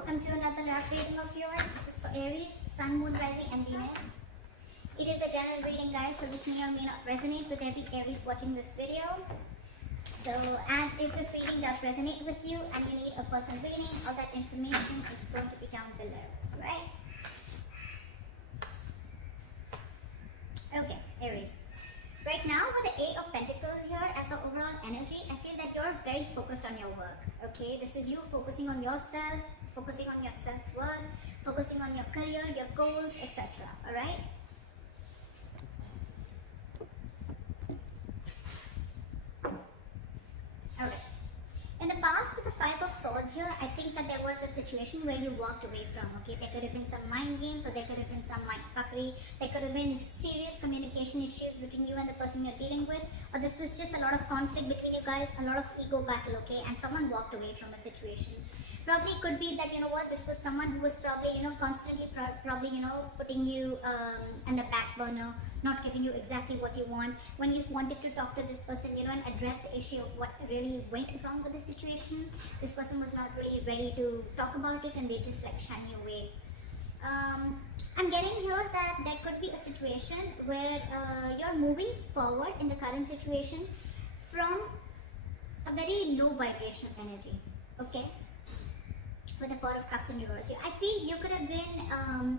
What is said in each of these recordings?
welcome to another love reading of yours. This is for Aries, Sun, Moon, Rising and Venus. It is a general reading, guys, so this may or may not resonate with every Aries watching this video. So, and if this reading does resonate with you and you need a personal reading, all that information is going to be down below, right? Okay, Aries. Right now, with the Eight of Pentacles here as the overall energy, I feel that you're very focused on your work, okay? This is you focusing on yourself, focusing on your self-worth, focusing on your career, your goals, etc. Alright? Alright. In the past, with the Five of Swords here, I think that there was a situation where you walked away from, okay? There could have been some mind games, or there could have been some mind fuckery. There could have been serious communication issues between you and the person you're dealing with, or this was just a lot of conflict between you guys, a lot of ego battle, okay? And someone walked away from a situation. Probably could be that, you know what, this was someone who was probably, you know, constantly probably, you know, putting you in the back burner, not giving you exactly what you want. When you wanted to talk to this person, you know, and address the issue of what really went wrong with the situation, this person was not really ready to talk about it and they just like shun you away. I'm getting here that there could be a situation where you're moving forward in the current situation from a very low vibrational energy, okay? With the Four of Cups in reverse here, I feel you could have been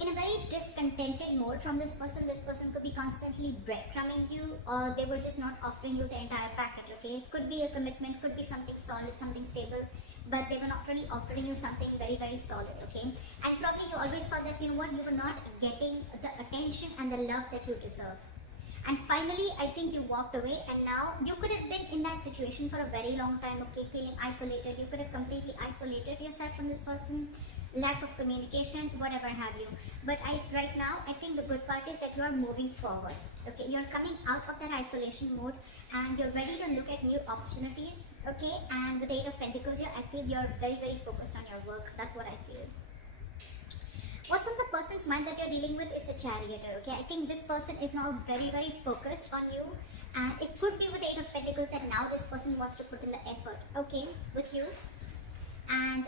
in a very discontented mode from this person. This person could be constantly breadcrumbing you, or they were just not offering you the entire package, okay? Could be a commitment, could be something solid, something stable, but they were not really offering you something very, very solid, okay? And probably you always felt that, you know what, you were not getting the attention and the love that you deserve. And finally, I think you walked away, and now you could have been in that situation for a very long time, okay, feeling isolated. You could have completely isolated yourself from this person, lack of communication, whatever have you. But right now, I think the good part is that you are moving forward, okay? You're coming out of that isolation mode and you're ready to look at new opportunities, okay? And with the Eight of Pentacles here, I feel you're very, very focused on your work. That's what I feel. What's on the person's mind that you're dealing with is the Chariot, okay? I think this person is now very, very focused on you, and it could be with the Eight of Pentacles that now this person wants to put in the effort, okay, with you. And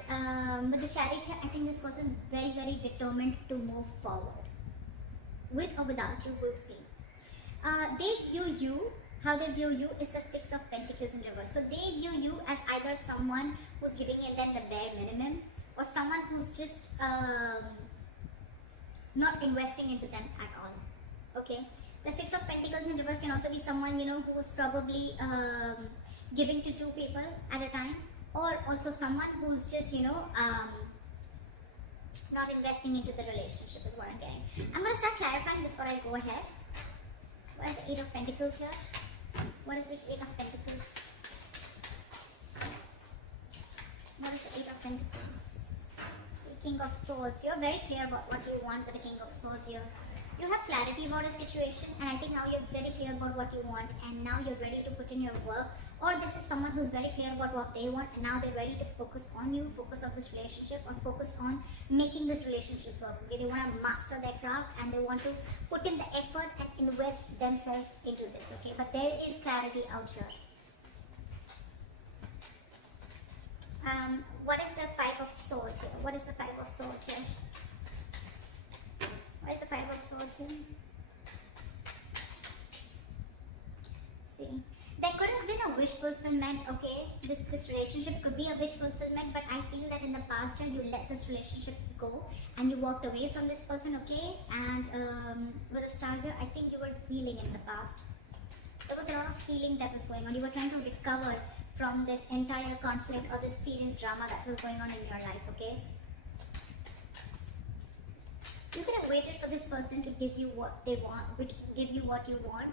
with the Chariot here, I think this person is very, very determined to move forward. With or without you, we'll see. They view you, how they view you is the Six of Pentacles in reverse. So they view you as either someone who's giving them the bare minimum, or someone who's just not investing into them at all, okay? The Six of Pentacles in reverse can also be someone, you know, who's probably giving to two people at a time, or also someone who's just, you know, not investing into the relationship is what I'm getting. I'm going to start clarifying before I go ahead. What is the Eight of Pentacles here? What is this Eight of Pentacles? What is the Eight of Pentacles? King of Swords. You're very clear about what you want with the King of Swords here. You have clarity about a situation, and I think now you're very clear about what you want, and now you're ready to put in your work. Or this is someone who's very clear about what they want, and now they're ready to focus on you, focus on this relationship, or focus on making this relationship work. Okay? They want to master their craft, and they want to put in the effort and invest themselves into this. Okay, but there is clarity out here. What is the Five of Swords here? What is the Five of Swords here? What is the Five of Swords here? See, there could have been a wish fulfillment, okay? This relationship could be a wish fulfillment, but I feel that in the past year you let this relationship go and you walked away from this person, okay? And with the Star here, I think you were healing in the past. There was a lot of healing that was going on. You were trying to recover from this entire conflict or this serious drama that was going on in your life, okay? You could have waited for this person to give you what they want, give you what you want,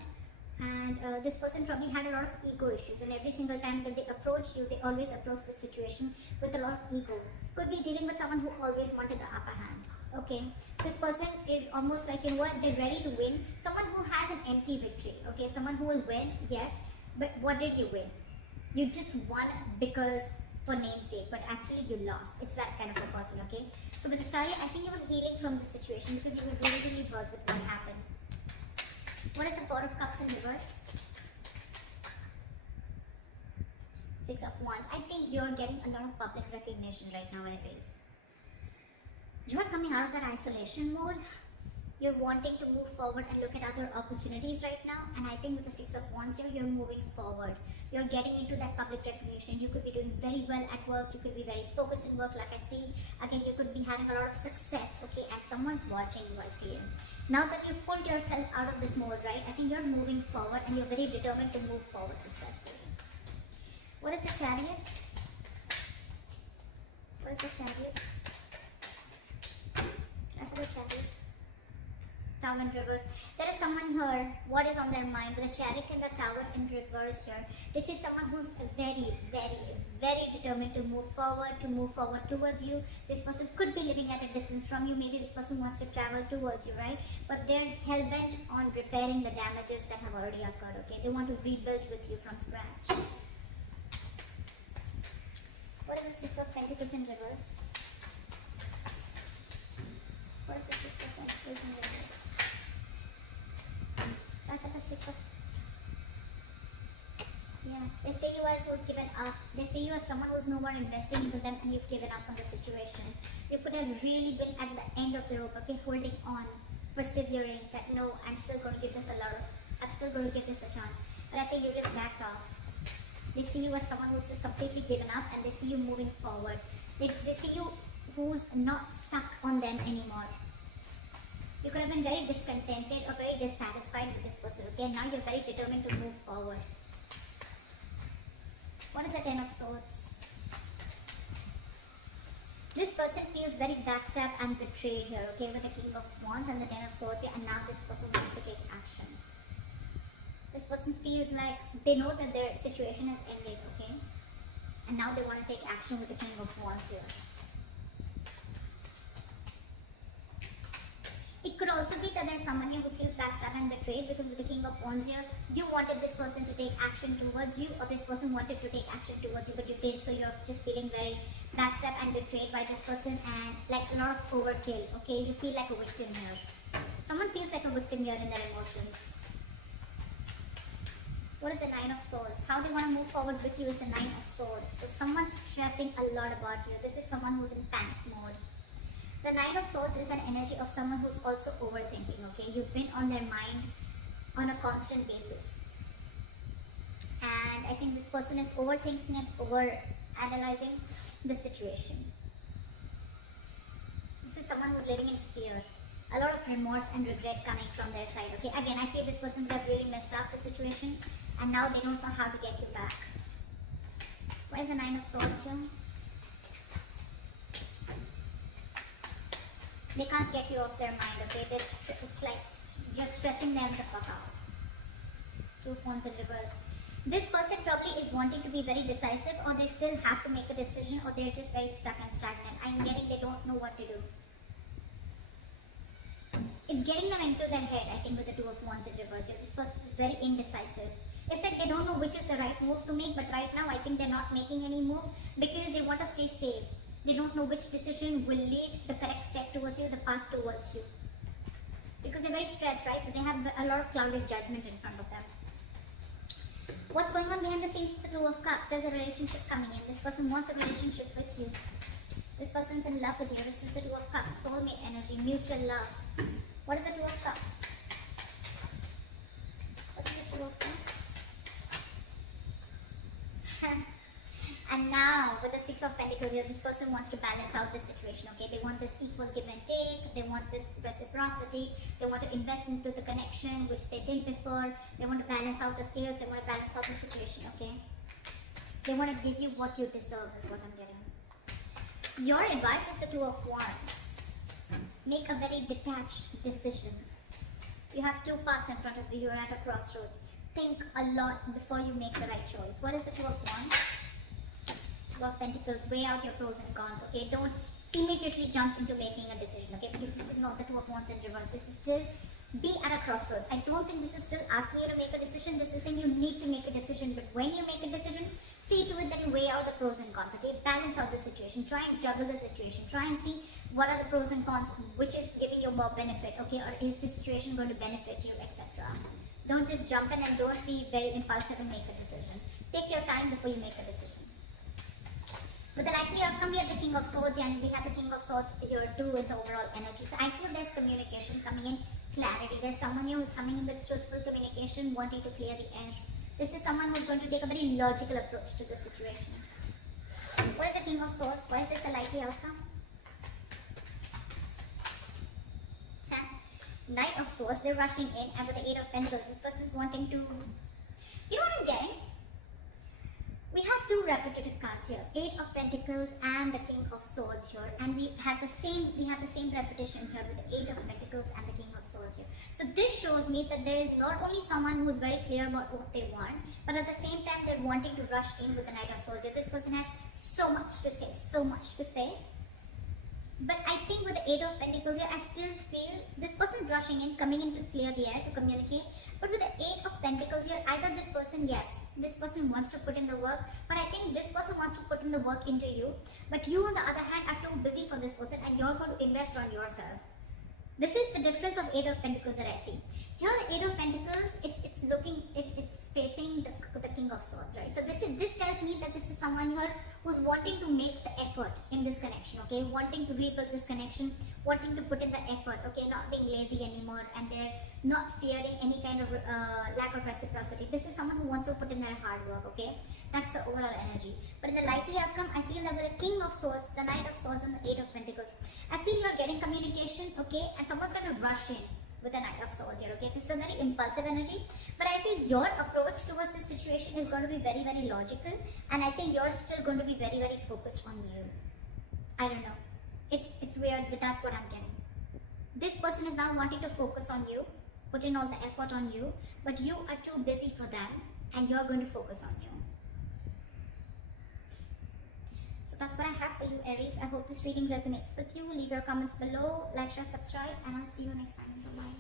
and this person probably had a lot of ego issues, and every single time that they approach you, they always approach the situation with a lot of ego. Could be dealing with someone who always wanted the upper hand, okay? This person is almost like, you know what, they're ready to win. Someone who has an empty victory, okay? Someone who will win, yes, but what did you win? You just won because for namesake, but actually you lost. It's that kind of a person, okay? So with the Star, I think you were healing from the situation because you were really, really hurt with what happened. What is the Four of Cups in reverse? Six of Wands. I think you're getting a lot of public recognition right now, Aries. You are coming out of that isolation mode. You're wanting to move forward and look at other opportunities right now. And I think with the Six of Wands here, you're moving forward. You're getting into that public recognition. You could be doing very well at work. You could be very focused in work, like I see. Again, you could be having a lot of success, okay? And someone's watching you, I feel. Now that you've pulled yourself out of this mode, right? I think you're moving forward and you're very determined to move forward successfully. What is the Chariot? What is the Chariot? After the Chariot. Tower in reverse. There is someone here. What is on their mind? With the Chariot and the Tower in reverse here. This is someone who's very, very, very determined to move forward towards you. This person could be living at a distance from you. Maybe this person wants to travel towards you, right? But they're hell-bent on repairing the damages that have already occurred, okay? They want to rebuild with you from scratch. What is the Six of Pentacles in reverse? What is the Six of Pentacles in reverse? Back at the Six of... Yeah, they say you as who's given up. They say you as someone who's no more investing into them and you've given up on the situation. You could have really been at the end of the rope, okay, holding on, persevering, that no, I'm still going to give this a chance. But I think you just backed off. They see you as someone who's just completely given up and they see you moving forward. They see you who's not stuck on them anymore. You could have been very discontented or very dissatisfied with this person, okay? Now you're very determined to move forward. What is the Ten of Swords? This person feels very backstabbed and betrayed here, okay? With the King of Wands and the Ten of Swords here, and now this person wants to take action. This person feels like they know that their situation has ended, okay? And now they want to take action with the King of Wands here. It could also be that there's someone here who feels backstabbed and betrayed, because with the King of Wands here, you wanted this person to take action towards you, or this person wanted to take action towards you, but you did, so you're just feeling very backstabbed and betrayed by this person, and like a lot of overkill, okay? You feel like a victim here. Someone feels like a victim here in their emotions. What is the Nine of Swords? How they want to move forward with you is the Nine of Swords. So someone's stressing a lot about you. This is someone who's in panic mode. The Nine of Swords is an energy of someone who's also overthinking, okay? You've been on their mind on a constant basis. And I think this person is overthinking and over-analyzing the situation. This is someone who's living in fear. A lot of remorse and regret coming from their side, okay? Again, I feel this person would have really messed up the situation, and now they don't know how to get you back. Why is the Nine of Swords here? They can't get you off their mind, okay? It's like you're stressing them the fuck out. Two of Wands in reverse. This person probably is wanting to be very decisive, or they still have to make a decision, or they're just very stuck and stagnant. I'm getting they don't know what to do. It's getting them into their head, I think, with the Two of Wands in reverse. This person is very indecisive. It's like they don't know which is the right move to make, but right now I think they're not making any move because they want to stay safe. They don't know which decision will lead the correct step towards you, the path towards you. Because they're very stressed, right? So they have a lot of clouded judgment in front of them. What's going on behind the scenes is the Two of Cups. There's a relationship coming in. This person wants a relationship with you. This person's in love with you. This is the Two of Cups. Soulmate energy, mutual love. What is the Two of Cups? What is the Two of Cups? And now, with the Six of Pentacles here, this person wants to balance out the situation, okay? They want this equal give and take. They want this reciprocity. They want to invest into the connection, which they did before. They want to balance out the scales. They want to balance out the situation, okay? They want to give you what you deserve, is what I'm getting. Your advice is the Two of Wands. Make a very detached decision. You have two paths in front of you. You're at a crossroads. Think a lot before you make the right choice. What is the Two of Wands? Two of Pentacles. Weigh out your pros and cons, okay? Don't immediately jump into making a decision, okay? Because this is not the Two of Wands in reverse. This is still be at a crossroads. I don't think this is still asking you to make a decision. This is saying you need to make a decision. But when you make a decision, see to it that you weigh out the pros and cons, okay? Balance out the situation. Try and juggle the situation. Try and see what are the pros and cons, which is giving you more benefit, okay? Or is this situation going to benefit you, etc. Don't just jump in and don't be very impulsive and make a decision. Take your time before you make a decision. With the likely outcome, we have the King of Swords, and we have the King of Swords here too in the overall energy. So I feel there's communication coming in, clarity. There's someone here who's coming in with truthful communication, wanting to clear the air. This is someone who's going to take a very logical approach to the situation. What is the King of Swords? Why is this a likely outcome? Knight of Swords, they're rushing in, and with the Eight of Pentacles, this person's wanting to... You know what I'm getting? We have two repetitive cards here, Eight of Pentacles and the King of Swords here, and we have the same repetition here with the Eight of Pentacles and the King of Swords here. So this shows me that there is not only someone who is very clear about what they want, but at the same time they're wanting to rush in with the Knight of Swords here. This person has so much to say, so much to say. But I think with the Eight of Pentacles here, I still feel this person is rushing in, coming in to clear the air, to communicate. But with the Eight of Pentacles here, either this person, yes, this person wants to put in the work, but I think this person wants to put in the work into you. But you, on the other hand, are too busy for this person, and you're going to invest on yourself. This is the difference of Eight of Pentacles that I see. Here, the Eight of Pentacles, it's facing the King of Swords, right? So this tells me that this is someone here who's wanting to make the effort in this connection, okay? Wanting to rebuild this connection, wanting to put in the effort, okay? Not being lazy anymore, and they're not fearing any kind of lack of reciprocity. This is someone who wants to put in their hard work, okay? That's the overall energy. But in the likely outcome, I feel that with the King of Swords, the Knight of Swords, and the Eight of Pentacles, I feel you're getting communication, okay? And someone's going to rush in with the Knight of Swords here, okay? This is a very impulsive energy, but I feel your approach towards this situation is going to be very, very logical, and I think you're still going to be very, very focused on you. I don't know. It's weird, but that's what I'm getting. This person is now wanting to focus on you, put in all the effort on you, but you are too busy for them, and you're going to focus on you. So that's what I have for you, Aries. I hope this reading resonates with you. Leave your comments below, like, share, subscribe, and I'll see you next time. Bye-bye.